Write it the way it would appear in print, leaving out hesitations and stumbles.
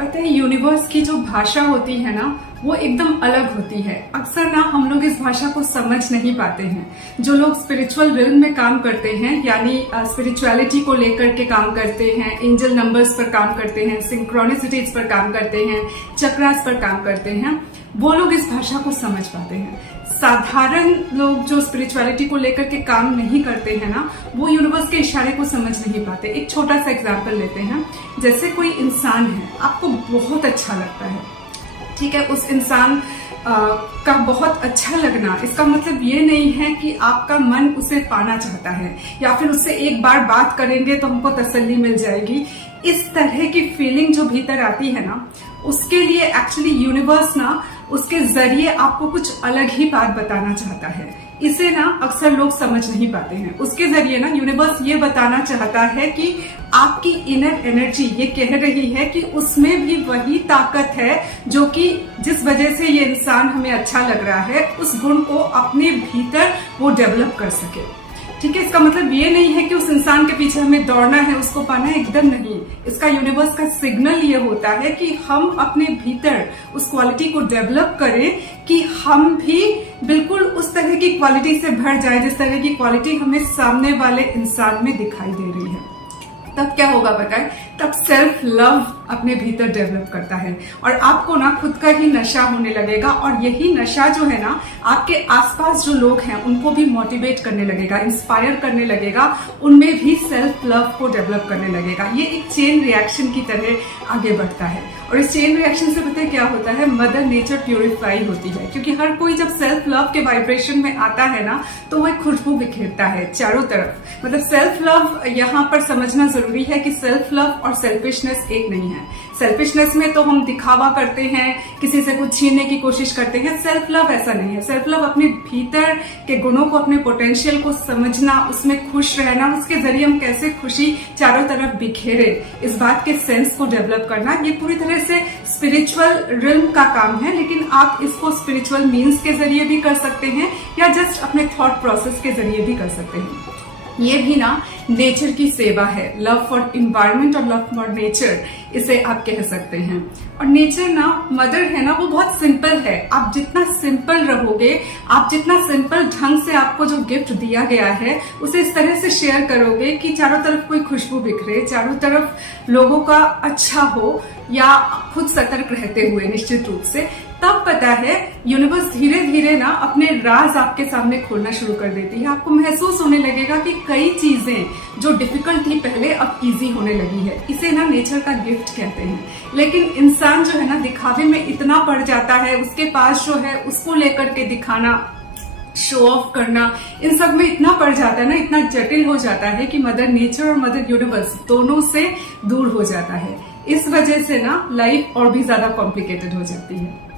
पता है यूनिवर्स की जो भाषा होती है ना वो एकदम अलग होती है। अक्सर ना हम लोग इस भाषा को समझ नहीं पाते हैं। जो लोग स्पिरिचुअल रिल्म में काम करते हैं यानी स्पिरिचुअलिटी को लेकर के काम करते हैं, एंजल नंबर्स पर काम करते हैं, सिंक्रोनिसिटीज पर काम करते हैं, चक्रास पर काम करते हैं, वो लोग इस भाषा को समझ पाते हैं। साधारण लोग जो स्पिरिचुअलिटी को लेकर के काम नहीं करते हैं ना, वो यूनिवर्स के इशारे को समझ नहीं पाते। एक छोटा सा एग्जांपल लेते हैं। जैसे कोई इंसान है, आपको बहुत अच्छा लगता है, ठीक है, उस इंसान का बहुत अच्छा लगना इसका मतलब ये नहीं है कि आपका मन उसे पाना चाहता है या फिर उससे एक बार बात करेंगे तो हमको तसल्ली मिल जाएगी। इस तरह की फीलिंग जो भीतर आती है ना, उसके लिए एक्चुअली यूनिवर्स ना उसके जरिए आपको कुछ अलग ही बात बताना चाहता है। इसे ना अक्सर लोग समझ नहीं पाते हैं। उसके जरिए ना यूनिवर्स ये बताना चाहता है कि आपकी इनर एनर्जी ये कह रही है कि उसमें भी वही ताकत है जो कि जिस वजह से ये इंसान हमें अच्छा लग रहा है, उस गुण को अपने भीतर वो डेवलप कर सके। ठीक है, इसका मतलब ये नहीं है कि उस इंसान के पीछे हमें दौड़ना है, उसको पाना है, एकदम नहीं। इसका यूनिवर्स का सिग्नल ये होता है कि हम अपने भीतर उस क्वालिटी को डेवलप करें कि हम भी बिल्कुल उस तरह की क्वालिटी से भर जाए जिस तरह की क्वालिटी हमें सामने वाले इंसान में दिखाई दे रही है। तब क्या होगा बताएं? तब सेल्फ लव अपने भीतर डेवलप करता है और आपको ना खुद का ही नशा होने लगेगा। और यही नशा जो है ना, आपके आसपास जो लोग हैं उनको भी मोटिवेट करने लगेगा, इंस्पायर करने लगेगा, उनमें भी सेल्फ लव को डेवलप करने लगेगा। ये एक चेन रिएक्शन की तरह आगे बढ़ता है। और इस चेन रिएक्शन से पता है क्या होता है? मदर नेचर प्यूरिफाई होती है, क्योंकि हर कोई जब सेल्फ लव के वाइब्रेशन में आता है ना, तो वह खुशबू बिखेरता है चारों तरफ। मतलब सेल्फ लव यहाँ पर समझना जरूरी है कि सेल्फ लव और सेल्फिशनेस एक नहीं है। सेल्फिशनेस में तो हम दिखावा करते हैं, किसी से कुछ छीनने की कोशिश करते हैं। सेल्फ लव ऐसा नहीं है। सेल्फ लव अपने भीतर के गुणों को, अपने पोटेंशियल को समझना, उसमें खुश रहना, उसके जरिए हम कैसे खुशी चारों तरफ बिखेरे, इस बात के सेंस को डेवलप करना, ये पूरी तरह से स्पिरिचुअल रिल्म का काम है। लेकिन आप इसको स्पिरिचुअल मीन्स के जरिए भी कर सकते हैं या जस्ट अपने थॉट प्रोसेस के जरिए भी कर सकते हैं। ये भी ना नेचर की सेवा है। लव फॉर इन्वायरमेंट और लव फॉर नेचर, इसे आप कह सकते हैं। और नेचर ना, मदर है ना, वो बहुत सिंपल है। आप जितना सिंपल रहोगे, आप जितना सिंपल ढंग से आपको जो गिफ्ट दिया गया है उसे इस तरह से शेयर करोगे कि चारों तरफ कोई खुशबू बिखरे, चारों तरफ लोगों का अच्छा हो, या खुद सतर्क रहते हुए निश्चित रूप से, तब पता है यूनिवर्स धीरे धीरे ना अपने राज आपके सामने खोलना शुरू कर देती है। आपको महसूस होने लगेगा कि कई चीजें जो डिफिकल्ट थी पहले अब इजी होने लगी है। इसे ना नेचर का गिफ्ट कहते हैं। लेकिन इंसान जो है ना, दिखावे में इतना पड़ जाता है, उसके पास जो है उसको लेकर के दिखाना, शो ऑफ करना, इन सब में इतना पड़ जाता है ना, इतना जटिल हो जाता है कि मदर नेचर और मदर यूनिवर्स दोनों से दूर हो जाता है। इस वजह से ना लाइफ और भी ज्यादा कॉम्प्लिकेटेड हो जाती है।